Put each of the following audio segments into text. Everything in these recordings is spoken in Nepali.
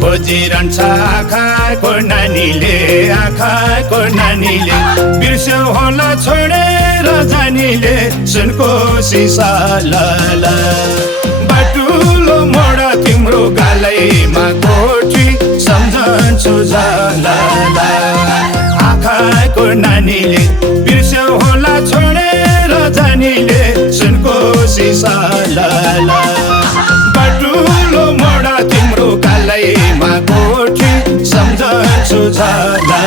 खोजिरहन्छ आँखाको नानीले बिर्स्यो होला छोडेर जानीले सुनको सिसा लाला बाटुलो मोड तिम्रो गालैमा कोठी सम्झन्छु जाला आँखाको नानीले बिर्स्यो होला छोडेर जानीले सुनको सिसा लाला बाटुलो मोड तिम्रो गालैमा कोठी सम्झन्छु जाला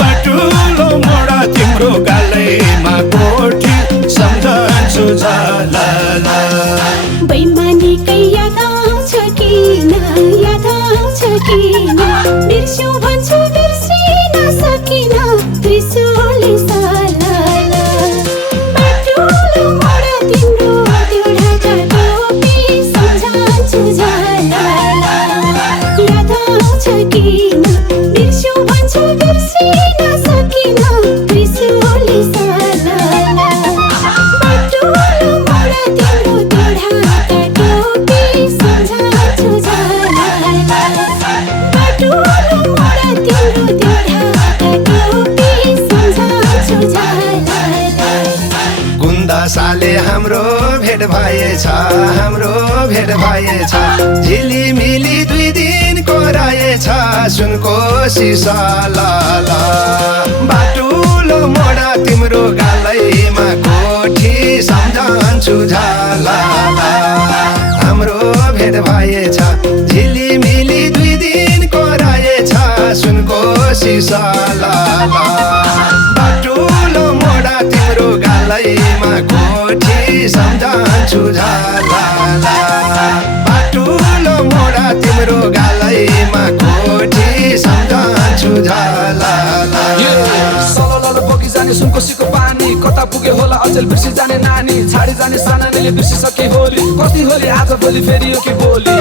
बाटुलो मोड तिम्रो गालैमा कोठी सम्झन्छु जाला बैमानीकै याद आउँछ किन बिर्स्यौ भन्छु बिर्सिन सकिन त्रिशूलले सालाला बाटुलो मोड तिम्रो त्यो ढाका टोपी सम्झन्छु झालाला याद आउँछ किन बिर्स्यौ भन्छु बिर्सिन सकिन त्रिशूलले सालाला बाटुलो मोड तिम्रो त्यो ढाका टोपी सम्झन्छु झालाला बाटुलो मोड तिम्रो त्यो ढाका टोपी सम्झन्छु झालाला गुन्दासाले हाम्रो भेट भएछ झिलिमिली 2 दिनको रहेछ सुनको सिसा लाला बाटुलो मोड तिम्रो गालैमा कोठी सम्झन्छु झाला हाम्रो भेट भएछ झिलिमिली 2 दिनको रहेछ सुनको सिसा लाला बाटुलो मोड तिम्रो गालैमा कोठी सम्झन्छु झाला बाटुलो मोड तिम्रो गालैमा कोठी सम्झन्छु झाला बोकी जाने सुनकोसीको पानी कता पुगे होला अचेल बिर्सी जाने नानी छाडी जाने सानानीले बिर्सिसके होली कति होली आज भोलि फेरि यो कि बोली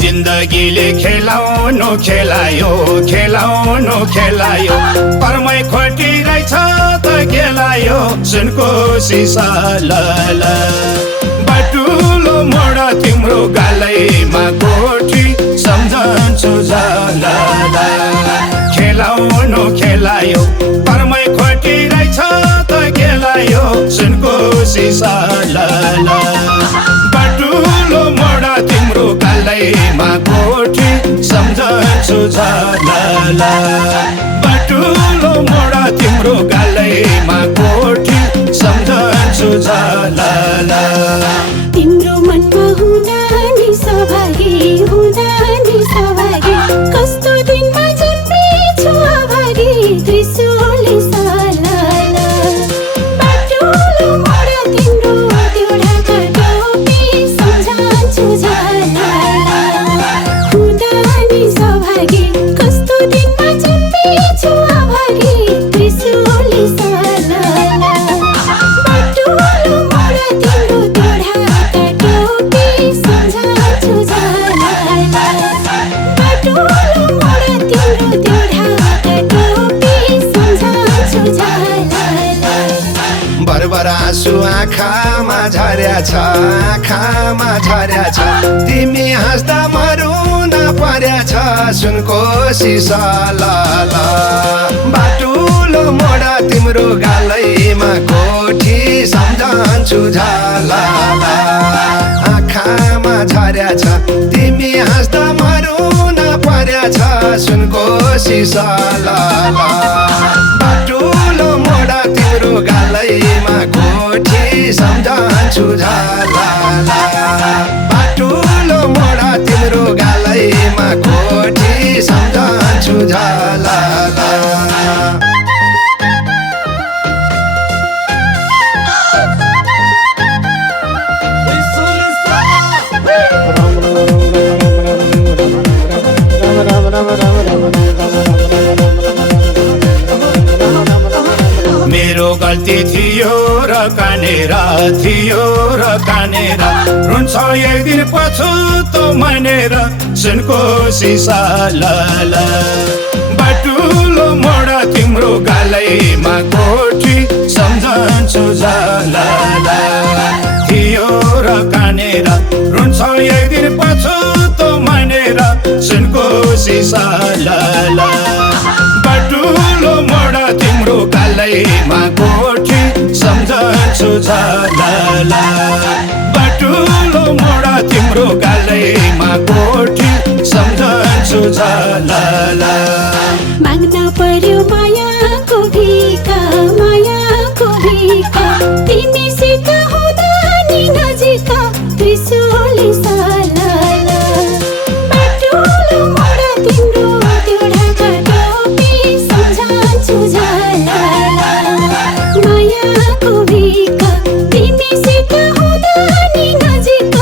जिन्दगीले खेलाउनु खेलायो कर्मै खोटी रहेछ त खेलायो सुनको सिसा लाला बाटुलो मोड तिम्रो गालैमा कोठी सम्झन्छु झाला खेलायो कर्मै खोटी रहेछ त खेलायो सुनको सिसा लाला बाटुलो मोड तिम्रो गालैमा कोठी सम्झन्छु झाला बाटुलो मोड तिम्रो गालैमा कोठी सम्झन्छु झाला तिम्रो मनमा हुँदा नि सभागी कस्तो दिनमा जन्मेछु अभागी त्रिशूलले सालाला बाटुलो मोड तिम्रो त्यो ढाका टोपी सम्झन्छु झालाला हुँदा नि सभागी कस्तो दिनमा जन्मेछु अभागी त्रिशूलले सालाला बाटुलो मोड तिम्रो त्यो ढाका टोपी सम्झन्छु झालाला बाटुलो मोड तिम्रो त्यो ढाका टोपी सम्झन्छु झालाला बरबर आँसु आँखामा झर्या छ तिमी हाँस्दा मरुन पर्या छ सुनको सिसा लाला बाटुलो मोड तिम्रो गालैमा कोठी सम्झन्छु झाला आँखामा झर्या छ तिमी हाँस्दा मरुन पर्या छ सुनको सिसा लाला बाटुलो मोड तिम्रो गालैमा कोठी सम्झन्छु झाला बाटुलो मोड तिम्रो गालैमा कोठी सम्झन्छु झाला गल्ती थियो र कानेर थियो र कानेर रुन्छ एक दिन पछुतो मानेर सुनको सिसा लाला बाटुलो मोडा तिम्रो गालैमा कोठी सम्झन्छु झालाला थियो र कानेर रुन्छ एक दिन पछुतो मानेर सुनको सिसा लाला बाटुलो मोडा तिम्रो गालैमा कोठी सम्झन्छु झालाला बाटुलो मोडा तिम्रो गालैमा कोठी सम्झन्छु झालाला माग्न पर्यो मायाको भिका तिमीसित हुँदा नि नजिक त्रिशूली सालाला बाटुलो मोडा तिम्रो त्यो ढाका टोपी सम्झन्छु झालाला मायाको भिका तिमीसित हुँदा नि नजिक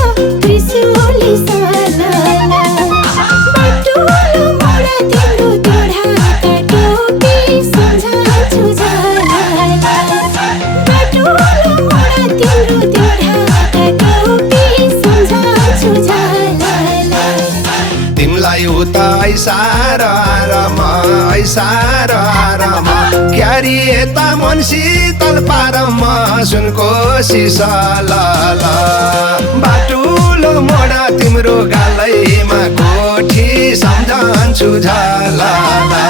त्रिशूली सालाला बाटुलो मोडा तिम्रो त्यो ढाका टोपी सम्झन्छु झालाला बाटुलो मोडा तिम्रो त्यो ढाका टोपी सम्झन्छु झालाला तिमलाई उता ऐसारमा क्यारी यता मन शीतल पारमा सुनको सिसा लाला बाटुलो मोडा तिम्रो गालैमा कोठी सम्झन्छु झालाला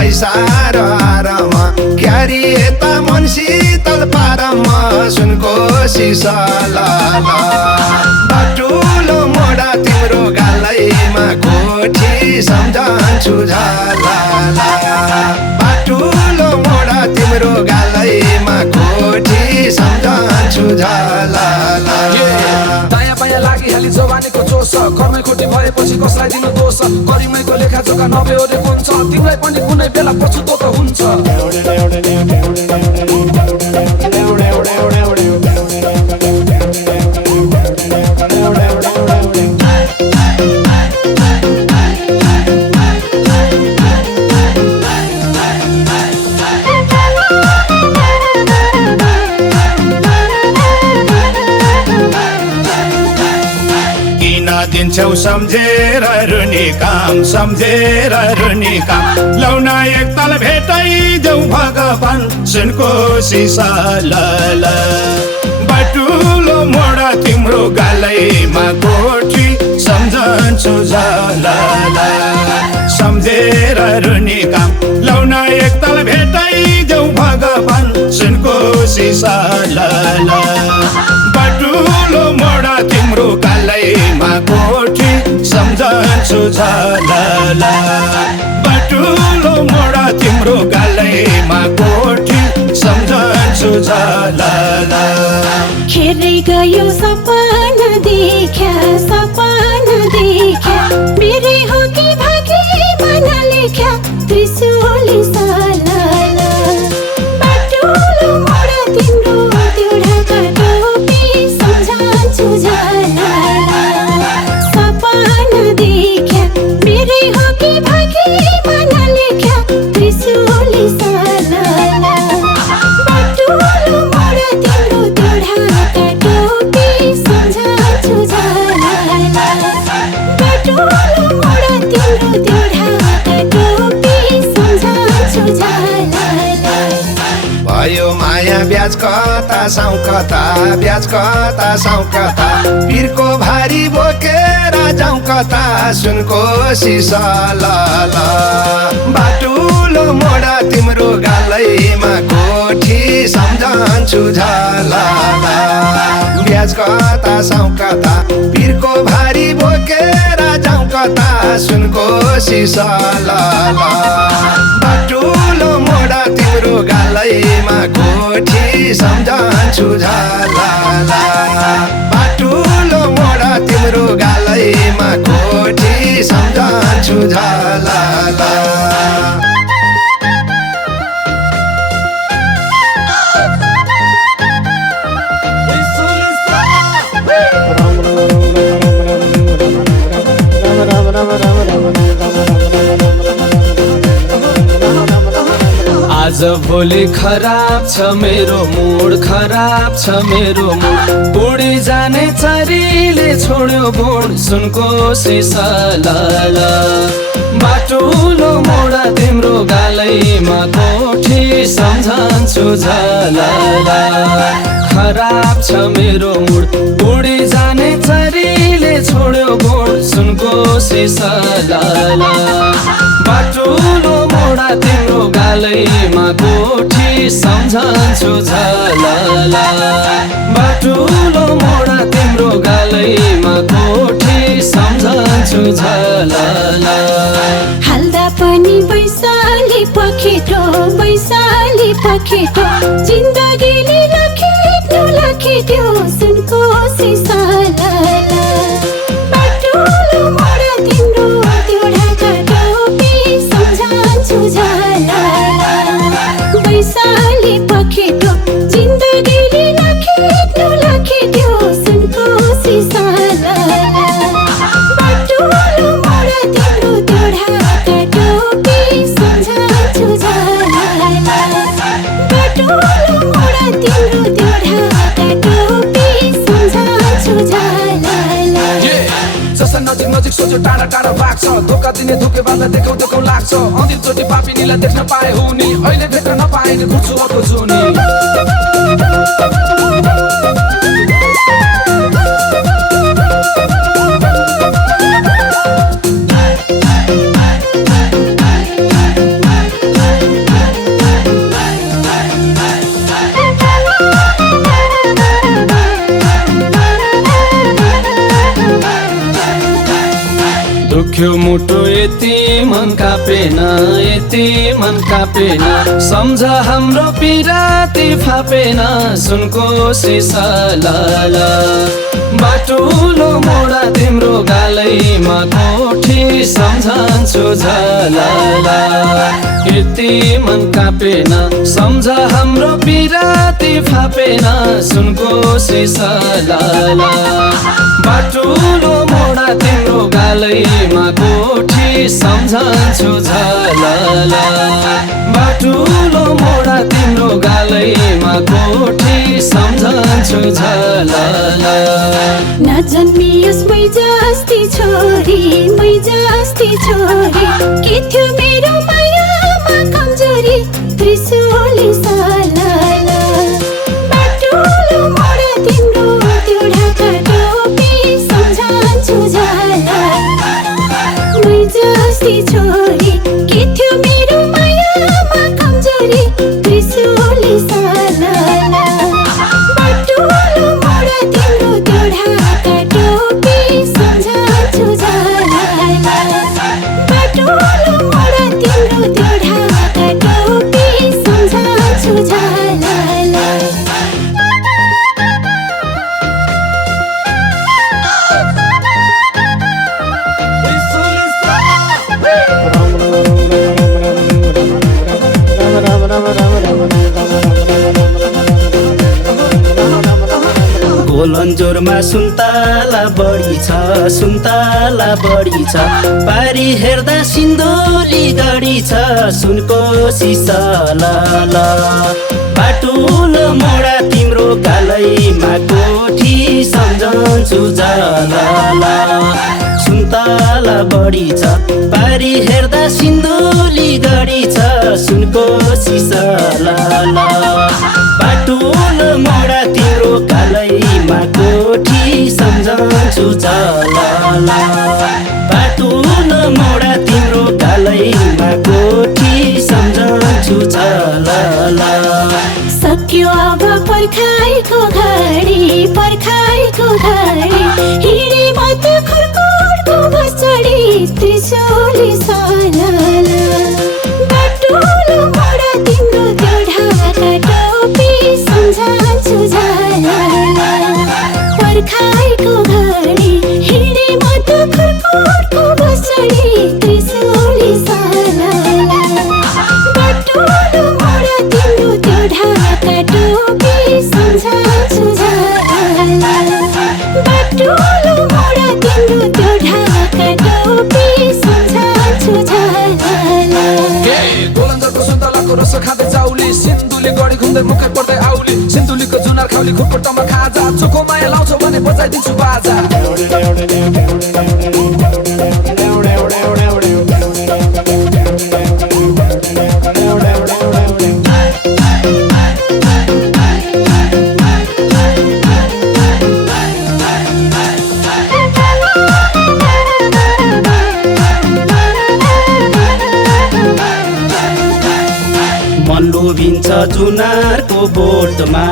ऐसारमा क्यारी यता मन शीतल पारमा सुनको सिसा लाला बाटुलो मोडा तिम्रो गालैमा कोठी सम्झन्छु झालाला बाटुलो मोडा तिम्रो गालैमा कोठी सम्झन्छु झालाला दायाँ बायाँ लागिहाली जवानीको जोस कर्मै खोटी भएपछि कसलाई दिनु दोष गरिमैको लेखा जोखा नबेहोरे हुन्छ तिमीलाई पनि कुनै बेला पछुतो त हुन्छ दिन्छौ सम्झेर रुनी काम लाउन एकताल भेटाइदेऊ भगवान सुनको सिसा लाला बाटुलो मोडा तिम्रो गालैमा कोठी सम्झन्छु झालाला सम्झेर रुनी काम लाउन एकताल भेटाइदेऊ भगवान सुनको सिसा लाला बाटुलो मोडा तिम्रो गालैमा कोठी सम्झन्छु झालाला बाटुलो मोडा तिम्रो गालैमा कोठी सम्झन्छु झालाला खेरै गयो सपना देख्या मेरै हो कि भाग्यमा नलेख्या त्रिशूली सालाला बाटुलो मोडा तिम्रो त्यो ढाका टोपी सम्झन्छु झालाला सपना देख्या मेरै हो कि भाग्यमा नलेख्या त्रिशूली सालाला बाटुलो मोडा तिम्रो त्यो ढाका टोपी सम्झन्छु झालाला बाटुलो मोडा तिम्रो त्यो ढाका टोपी सम्झन्छु झालाला भयो माया ब्याज कता साउकता पीरको भारी बोकेर जाउँ कता सुनको सिसा लाला बाटुलो मोडा तिम्रो गालैमा कोठी सम्झन्छु झालाला ब्याज कता साउकता पीरको भारी बोकेर जाउँ कता सुनको सिसा लाला बाटुलो मोडा तिम्रो गालैमा कोठी सम्झन्छु झालाला बाटुलो मोडा तिम्रो गालैमा कोठी सम्झन्छु झालाला आज भोलि खराब छ मेरो मुड खराब छ मेरो मुड उडी जाने चरीले छोड्यो गुण सुनको सिसा लाला बाटुलो मोडा तिम्रो गालैमा कोठी सम्झन्छु झलाला खराब छ मेरो मुड उडी जाने चरीले छोड्यो गुण सुनको सिसा लाला बाटुलो मोडा तिम्रो गालैमा कोठी सम्झन्छु झलाला बाटुलो मोडा तिम्रो गालैमा कोठी सम्झन्छु झलाला हाल्दा पनि बैसाली पखेटो जिन्दगीले लखेट्यो सुनको सिसा लाला बाटुलो मोडा तिम्रो त्यो ढाका टोपी सम्झन्छु झलाला बैसाली पखेटो जिन्दगीले लखेट्यो सुनको सिसा लाला बाटुलो मोडा तिम्रो त्यो ढाका टोपी सम्झन्छु झलाला बाटुलो मोडा तिम्रो त्यो ढाका टोपी सम्झन्छु झलाला जस्तो नजिक नजिक सोच्यो टाढा टाढा भाग्छ धोका दिने धोकेबाज देखाउ लाग्छ अन्तिम चोटि पापिनीलाई देख्न पाए हुने अहिले भेट्न नपाए नि घुर्छु अर्को जुनी दुख्यो मुटु यति मन कापेन सम्झ हाम्रो पिराती फापेन सुनको सिसा लाला बाटुलो मोडा तिम्रो गालैमा कोठी सम्झन्छु झलाला यति मन कापेन सम्झ हाम्रो पिराती फापेन सुनको सिसा लाला बाटुलो मोडा तिम्रो गालैमा कोठी सम्झन्छु झलाला बाटुलो मोडा तिम्रो गालैमा कोठी सम्झन्छु झलाला नजन्मियोस् मै जस्ती छोरी के थियो मेरो मायामा कमजोरी त्रिशूली सालाला बाटुलो मोडा तिम्रो त्यो ढाका टोपी सम्झन्छु झलाला मै जस्ती छोरी के थियो मेरो मायामा कमजोरी त्रिशूली सालाला बाटुलो मोडा तिम्रो त्यो ढाका टोपी सम्झन्छु झलाला बाटुलो मोडा तिम्रो त्यो ढाका टोपी सम्झन्छु झलाला गोलन्जोरमा सुन्तला बढी छ पारी हेर्दा सिन्धुली गढी छ सुनको सिसा लाला बाटुलो मोडा तिम्रो गालैमा कोठी सम्झन्छु झलाला सुन्तला बढी छ पारी हेर्दा सिन्धुली गढी छ सुनको सिसा लाला बाटुलो मोडा तिम्रो गालैमा कोठी सम्झन्छु झलाला बाटुलो मोडा तिम्रो गालैमा कोठी सम्झन्छु झलाला सक्यो अब पर्खाइको घडी हिँडे म त खुर्कुटको बस चढी त्रिशूली सालाला बाटुलो मोडा तिम्रो त्यो ढाका टोपी सम्झन्छु झलाला पर्खाइको घडी हिँडे म त खुर्कुटको बस चढी त्रिशूली सालाला बाटुलो मोडा तिम्रो त्यो ढाका टोपी सम्झन्छु झलाला बाटुलो मोडा तिम्रो त्यो ढाका टोपी सम्झन्छु झलाला गोलन्जरको सुन्तलाको रस खाँदै जाऊ औली सिन्धुली गढी घुम्दै मुखै पर्दै आउली सिन्धुलीको जुनार खाउली खुट्टमा खाजा चोखो माया लाउँछौ भने बजाइदिन्छु बाजा मन लोभिन्छ जुनारको बोटमा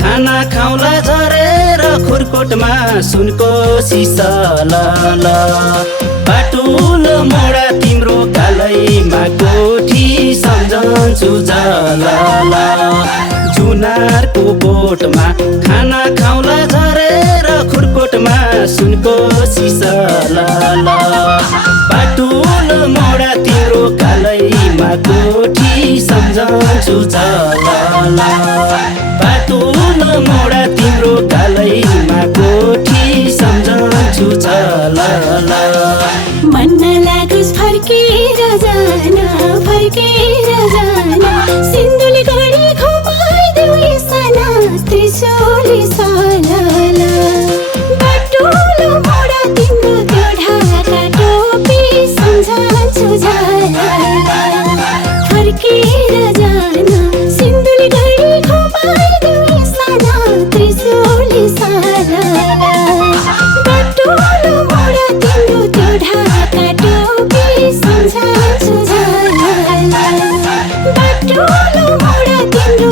खाना खाउला झरेर खुरकोटमा सुनको सिसलल बाटुलो मोडा तिम्रो गालैमा कोठी सम्झन्छु जलल जुनारको बोटमा खाना खाउला झरेर खुरकोटमा सुनको सिसलल बाटुलो मोडा तिम्रो गालैमा कोठी सम्झन्छु जलल बाटुलो मोडा तिम्रो गालैमा कोठी सम्झन्छु जलल मन लागोस् फर्केर जान सिन्धुली गढी घुमाइदेऊ यो साना त्रिशूली सालल बाटुलो मोडा तिम्रो त्यो ढाका टोपी सम्झन्छु जलल फर्केर जान सिन्धुली गढी घुमाइदेऊ यो साना त्रिशूली सालल बाटुलो मोडा तिम्रो त्यो ढाका टोपी सम्झन्छु जलल बाटुलो मोडा तिम्रो